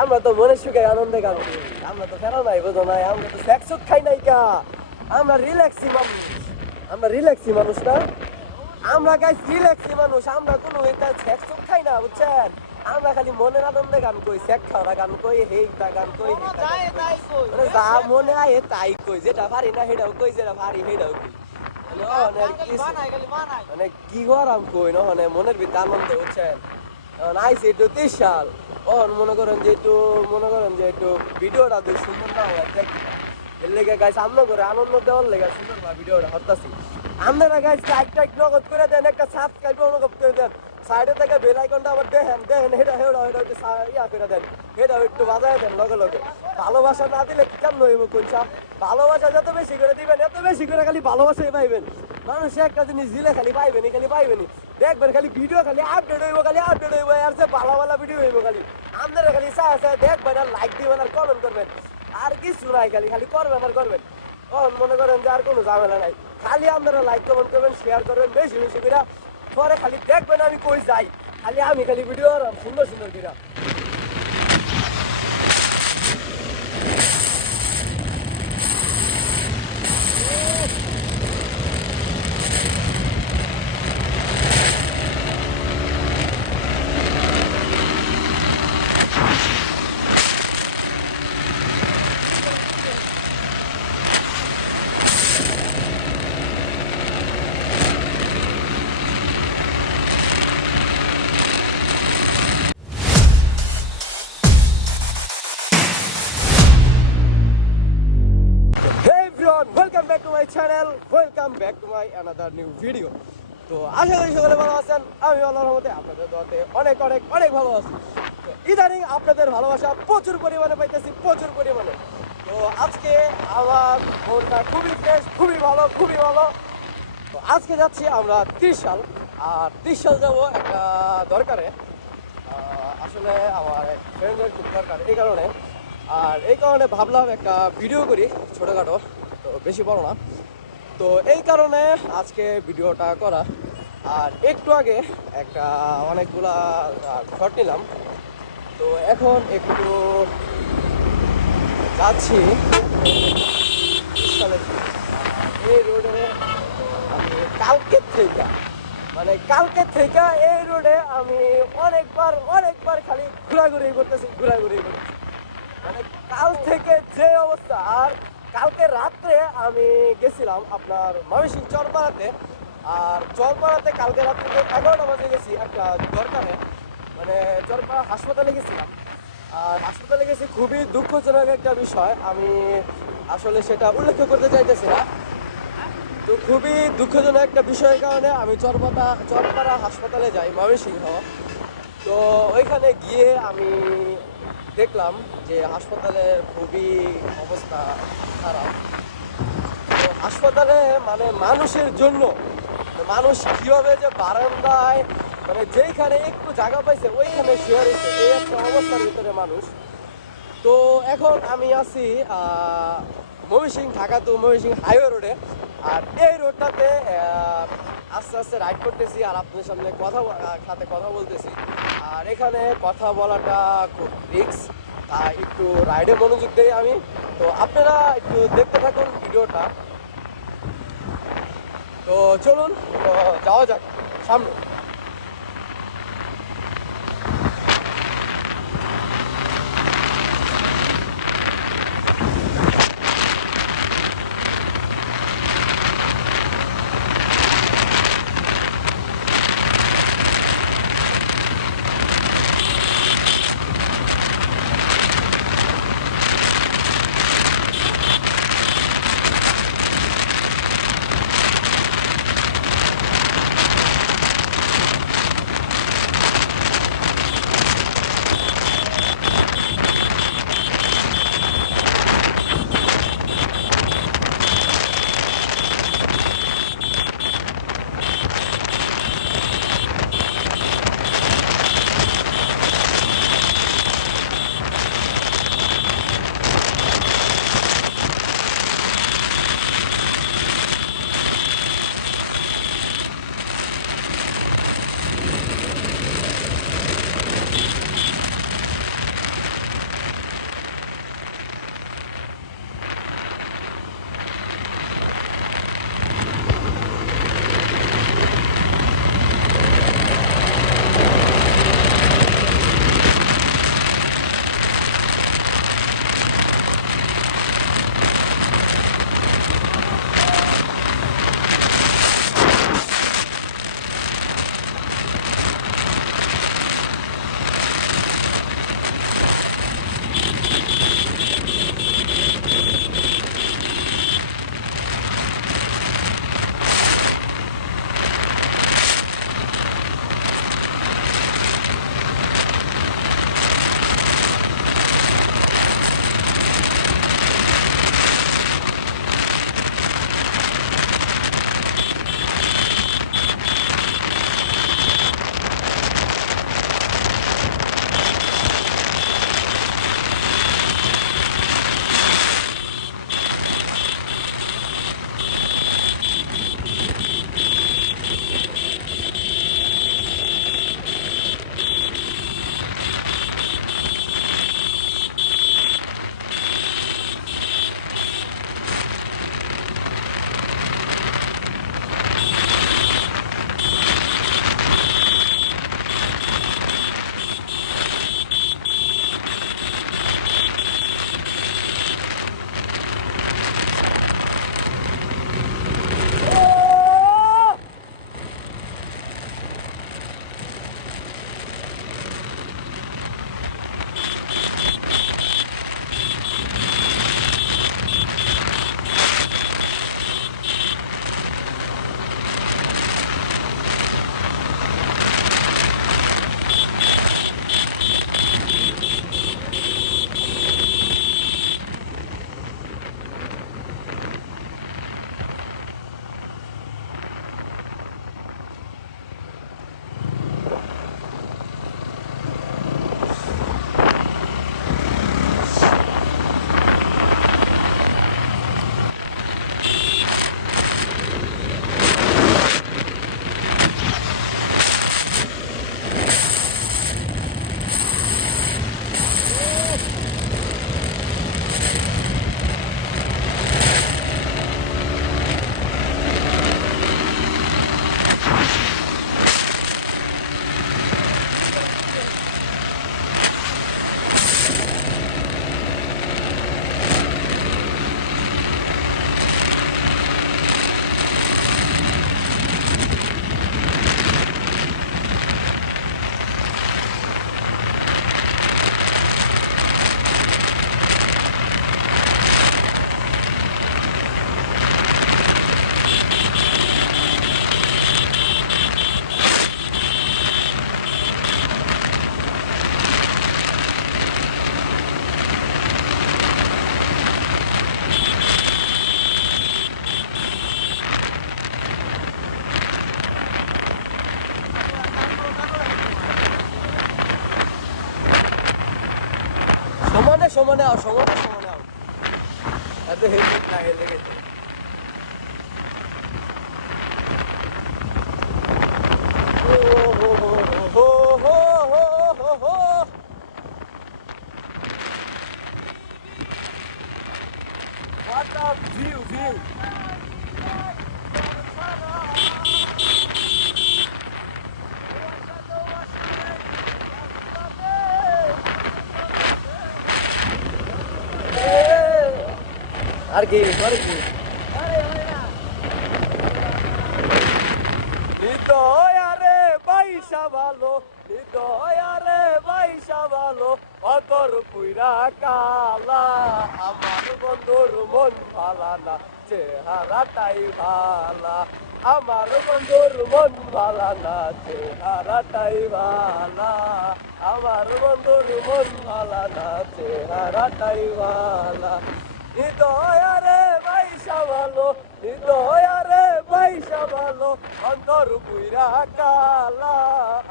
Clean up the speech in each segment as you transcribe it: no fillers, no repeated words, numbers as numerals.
আমরা তো মনে সুখে আনন্দে গান করি, আমরা তো ফেরা নাই বোঝো নাই, আমরা তো সেক্স খাই নাই কা, আমরা রিল্যাক্সি মানুষ, আমরা রিল্যাক্সি মানুষ না, আমরা গাইস রিল্যাক্সি মানুষ, আমরা কোনো এটা সেক্স খাই না বুঝছেন, আমরা খালি মনের আনন্দে গান কই, সেক্স খাওয়া গান কই, হেইটা গান কই, মানে যা মনে আয় তাই কই, যেটা পারি না সেটাও কই, যেটা পারি সেটাও কই, মানে কি করাম কই না, মানে মনের ভিতরে আনন্দ বুঝছেন। আইসি একটু 30 সাল মনে করেন যে একটু ভিডিওটা তো সুন্দর না হয় দেখি এর লেগে গাইস আমরা করে আনন্দ দেওয়ার লেগে সুন্দর না ভিডিওটা হতাছি। আপনারা গাইস লাইক টাইক নগদ করে দেন, একটা সাবস্ক্রাইব নগদ করে দেন, সাইডে থেকে বেল আইকনটা আবার দেখেন হেডা একটু ইয়া করে দেন, হেডা একটু বাজায় দেন লগে লগে। ভালোবাসা না দিলে কেমন হইব কোনটা, ভালোবাসা যত বেশি করে দিবেন এত বেশি করে খালি ভালোবাসাই পাইবেন। মানুষ একটা জিনিস দিলে খালি পাইবেনি দেখবেন, খালি ভিডিও খালি আপডেট হইব আর সে ভালো ভালো ভিডিও হইব, খালি আপনারা খালি দেখবেন আর লাইক দিবেন আর কমেন্ট করবেন, আর কিছু নাই, খালি করবেন আর করবেন। মনে করেন যে আর কোনো ঝামেলা নাই, খালি আপনারা লাইক কমেন্ট করবেন, শেয়ার করবেন বেশি বেশি করে, পরে খালি দেখবেন আমি কই যাই, আমি খালি ভিডিও সুন্দর সুন্দর করে। Welcome back to my channel, welcome back to my another new video. তো আশা করি সকলে ভালো আছেন, আমি আল্লাহর রহমতে আপনাদের দোয়াতে অনেক অনেক অনেক ভালো আছি। তো ইদানিং আপনাদের ভালোবাসা প্রচুর পরিমাণে পাইতেছি, প্রচুর পরিমাণে। তো আজকে আমার মনটা খুবই ফ্রেশ, খুবই ভালো। তো আজকে যাচ্ছি আমরা 30 সাল, আর 30 সাল যাবো একটা দরকারে, আসলে আমার এক ফ্রেন্ডের খুব দরকার, এই কারণে ভাবলাম একটা ভিডিও করি ছোটোখাটো, তো বেশি বড় না। তো এই কারণে আজকে ভিডিওটা করা। আর একটু আগে একটা অনেকগুলা শট নিলাম, তো এখন একটু যাচ্ছি এই রোডে। আমি কালকের থেকে এই রোডে আমি অনেকবার খালি ঘোরাঘুরি করতেছি। মানে কাল থেকে যে অবস্থা, আর কালকে রাত্রে আমি গেছিলাম আপনার ময়মনসিংহ চরপাড়াতে, আর চরপাড়াতে কালকে রাত্রে 11টা বাজে গেছি একটা দরকারে, মানে চরপাড়া হাসপাতালে গেছিলাম। আর হাসপাতালে গেছি, খুবই দুঃখজনক একটা বিষয়, আমি আসলে সেটা উল্লেখ করতে চাইতেছি না। তো খুবই দুঃখজনক একটা বিষয়ের কারণে আমি চরপাড়া হাসপাতালে যাই ময়মনসিংহ। তো ওইখানে গিয়ে আমি দেখলাম যে হাসপাতালের খুবই অবস্থা খারাপ। তো হাসপাতালে মানে মানুষের জন্য মানুষ কীভাবে যে বারান্দায়, মানে যেইখানে একটু জায়গা পাইছে ওইখানে শুয়ে রয়েছে, এই একটা অবস্থার ভিতরে মানুষ। তো এখন আমি আছি ঢাকা টু ময়মনসিংহ হাইওয়ে রোডে, আর এই রোডটাতে আস্তে আস্তে রাইড করতেছি, আর আপনাদের সামনে কথা বলতেছি। আর এখানে কথা বলাটা খুব রিস্ক, একটু রাইডে মনোযোগ দেই আমি। তো আপনারা একটু দেখতে থাকুন ভিডিওটা। তো চলুন যাওয়া যাক সামনে। সমানে আও সমানে সমানে আও এত হেলমেট না হেলে গেছে ও হো হো হো হো হো হো হো what a view আর কি হৃদয়ারে বাইসা ভালো হৃদয়ারে বাইসা ভালো অতর পুইরা কালা আমার বন্ধুর মন ভালা না চেহারাটাই ভালা আমার বন্ধুর মন ভালা না চেহারাটাই ভালা আমার বন্ধুর মন ভালা না চেহারাটাই ভালা হৃদয়ারে বাইসা ভালো হৃদয়ারে বাইসা ভালো অন্তর পুইরা কালা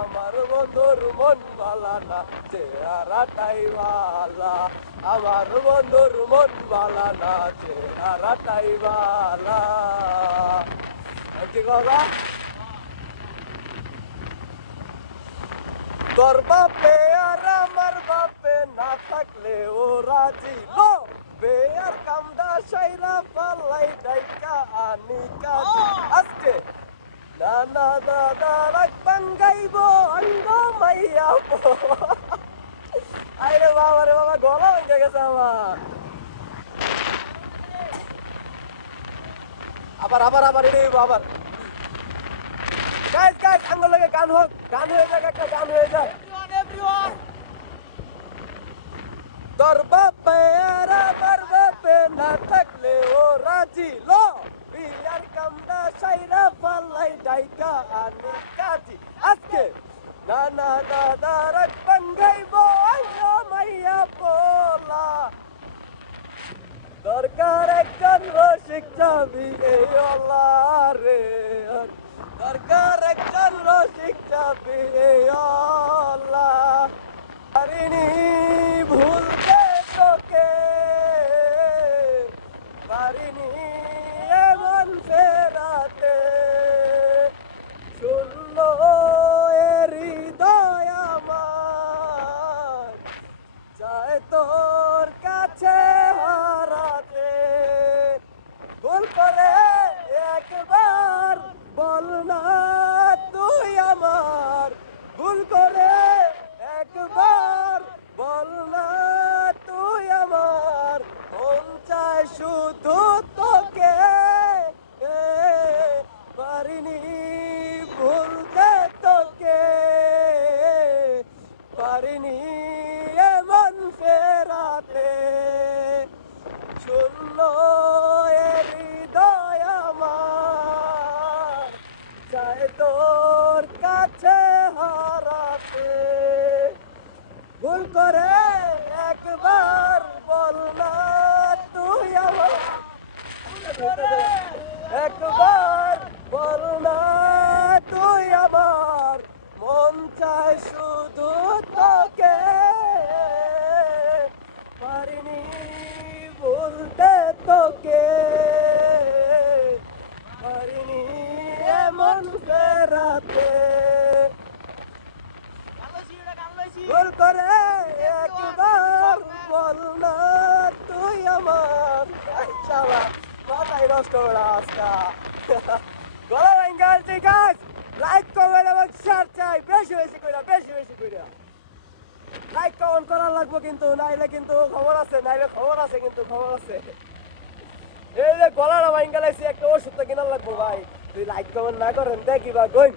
আমার বন্ধুর মন ভালা না চেহারাটাই ভালা আমার বন্ধুর মন ভালা না চেহারাটাই ভালা কি কথা তোর বাপে আর আমার বাপে না থাকলে ও রাজি লো বেয়ার কামদা সাইরা পালাই ডাইকা আনি কাজি আজকে নানা দাদা রাগ বাঙ্গাইব অঙ্গ মাইয়া আরে বাবা রে বাবা গলা ভেঙে গেছে আমার আবার রে আবার গাইস আঙ্গুল লাগে গান হয়ে যাক একটা গান হয়ে যাক এভরিওয়ান তোর বাপে আর আমার বাপে না থাকলে ও রাজি লো বিয়ার কামনা সাইরা পাল্লাই ডাইকা আনি কাজি আজকে নানা দাদা রাগ বাঙ্গাইব মাইয়া পোলা দরকার একজন রসিক চাবি এই অলা রে দরকার একজন রসিক চাবি এই অলা পারিনি ভুলতে তোকে পারিনি এমন ফেরাতে শুনলো হৃদয় আমার চায় তোর কাছে হারাতে ভুল করে একবার বল না তুই আমার ভুল করে একবার বল না তুই আমার মন চায় শুধু তোকে পারিনি ভুলতে তোকে পারিনি এমন ফেরাতে শুনলো হৃদয় আমার চায় তোর কাছে হারাতে ভুল করে একবার বল না তুই আমার একবার বল না তুই আমার মন চায় শুধু তোকে পারিনি বলতে তোকে পারিনি এমন ফেরাতে ভুল করে একবার বল না তুই আমার চালা মাথায় নষ্ট করে আজকা গলা ভাঙ্গাল ঠিক আছে লাইক কমেন্ট এবং শেয়ার চাই বেশি করে লাইক কমেন্ট করা লাগবে কিন্তু নাইলে কিন্তু খবর আছে কিন্তু খবর আছে এই যে গলাটা ভাঙ্গাল আছে একটা ওষুধ তো কিনা লাগবো ভাই তুই লাইক কমেন্ট না করেন দেখি বা গই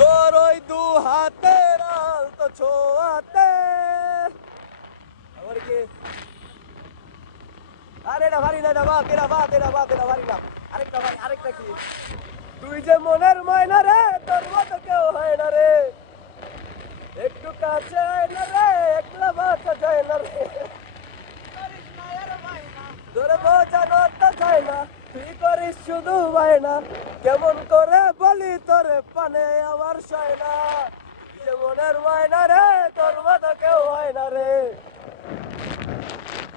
তোর ওই দু হাতের আলতো ছোঁয়াতে আবার কি আরে এটা ভারী না এটা ভারী না আরেকটা কি তুই যে মনের ময়না রে তোর মতো কেউ হয় না রে একটু কাছে আয় না রে একলা বাঁচা যায় না রে তোরে বোঝানো তো যায় না তুই করিস শুধু বায়না, কেমন করে বলি তোরে পানে আমার সয়না, যে মনের ময়না রে তোর মতো কেউ হয় না রে,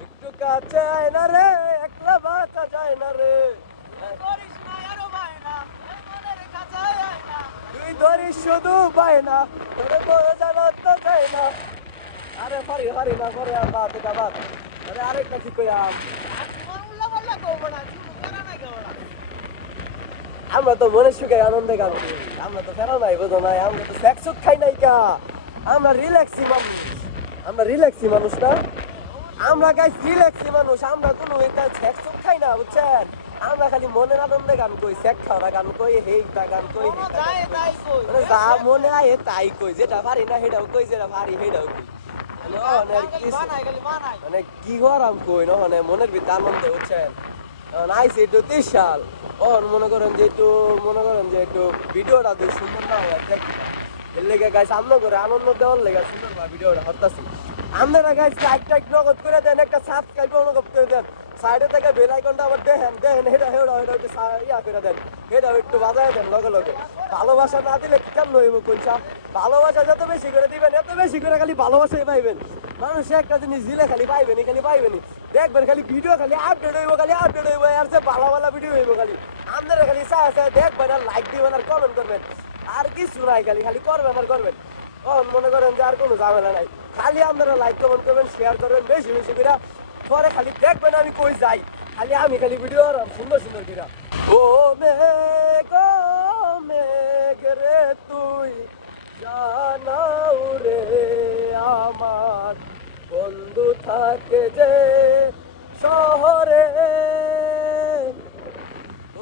একটু কাছে আয় না রে, একলা বাঁচা যায় না রে, তুই ধরিস শুধু বায়না, তোরে বড় জানা তো যায় না। আরে পারি পারি না করে আর বাদ এটা বাদ। আরে আরেকটা কি কইয়াম, আমরা তো মনে সুখে আনন্দে গান করি, আমরা তো ফেরা নাই বোঝো নাই, আমরা তো সেক্স খাই নাই কা, আমরা রিল্যাক্সি মানুষ, আমরা রিল্যাক্সি মানুষ না, আমরা গাইস রিল্যাক্সি মানুষ, আমরা কোনো এটা সেক্স খাই না বুঝছেন, আমরা খালি মনের আনন্দে গান কই, সেক খাওয়া গান কই, হেইটা গান কই, মানে যা মনে আয় তাই কই, যেটা পারি না সেটাও কই, যেটা পারি সেটাও কই, মানে কি করাম কই না, মানে মনের ভিতরে আনন্দ বুঝছেন। আইসি একটু 30 সাল, মনে করেন যে একটু ভিডিওটা যদি সুন্দর না হয় দেখি, এর লেগে গাইস আনন্দ করে আনন্দ দেওয়ার লেগে সুন্দর ভাবে ভিডিওটা হতাছি। আপনারা গাইস লাইক টাইক নগদ করে দেন, একটা সাবস্ক্রাইব নগদ করে দেন, সাইডে থেকে বেল আইকনটা আবার দেখেন এটা একটু ইয়া করে দেন, এটা একটু বাজায় দেন লগে লগে। ভালোবাসা না দিলে কেমন হইব কোনটা, ভালোবাসা যত বেশি করে দিবেন এত বেশি করে খালি ভালোবাসাই পাইবেন। মানুষ একটা জিনিস দিলে খালি পাইবেনই দেখবেন, খালি ভিডিও খালি আপডেট হইব আর যে ভালো ভালো ভিডিও হইব, খালি আপনারা খালি দেখবেন আর লাইক দিবেন আর কমেন্ট করবেন, আর কিছু নাই, খালি করবেন আর করবেন। মনে করেন যে আর কোনো ঝামেলা নাই, খালি আপনারা লাইক কমেন্ট করবেন, শেয়ার করবেন বেশি বেশি করে, পরে খালি দেখবেন আমি কই যাই, আমি খালি ভিডিও আর সুন্দর সুন্দর করে। ও মেঘ রে তুই জানাও রে আমার বন্ধু থাকে যে শহরে,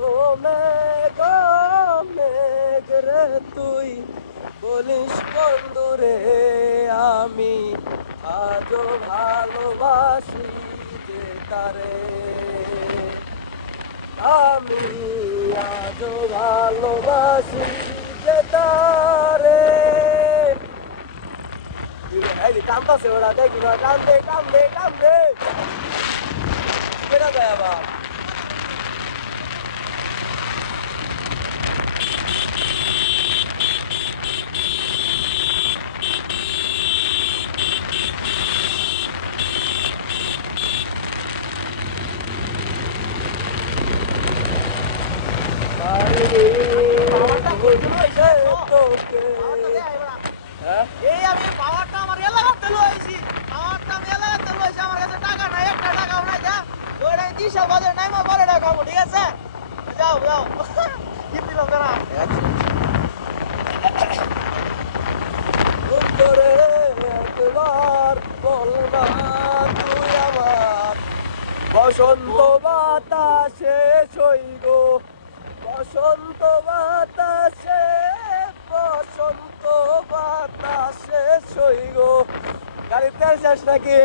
ও মেঘ রে তুই বলিস বন্ধু রে আমি আজও ভালোবাসি যে তারে, আমি আজও ভালোবাসি যে তারে। টানতাছে ওরা, দেখি না কান্দে কেনা যায় আবার। এই আমি পাওয়ারটা আমার এলাকাতে লইছি, আমার কাছে টাকা নাই, একটা টাকাও নাই, যা ওইটা 30 বাজার নাই মা পরে টাকা খাবো, ঠিক আছে? যাও কি দিলাম জানা উত্তরে একবার বল না তুই আমার, বসন্ত বাতাসে সইব, বসন্ত বাতাসে সইব। গাড়ির তেল শেষ নাকি?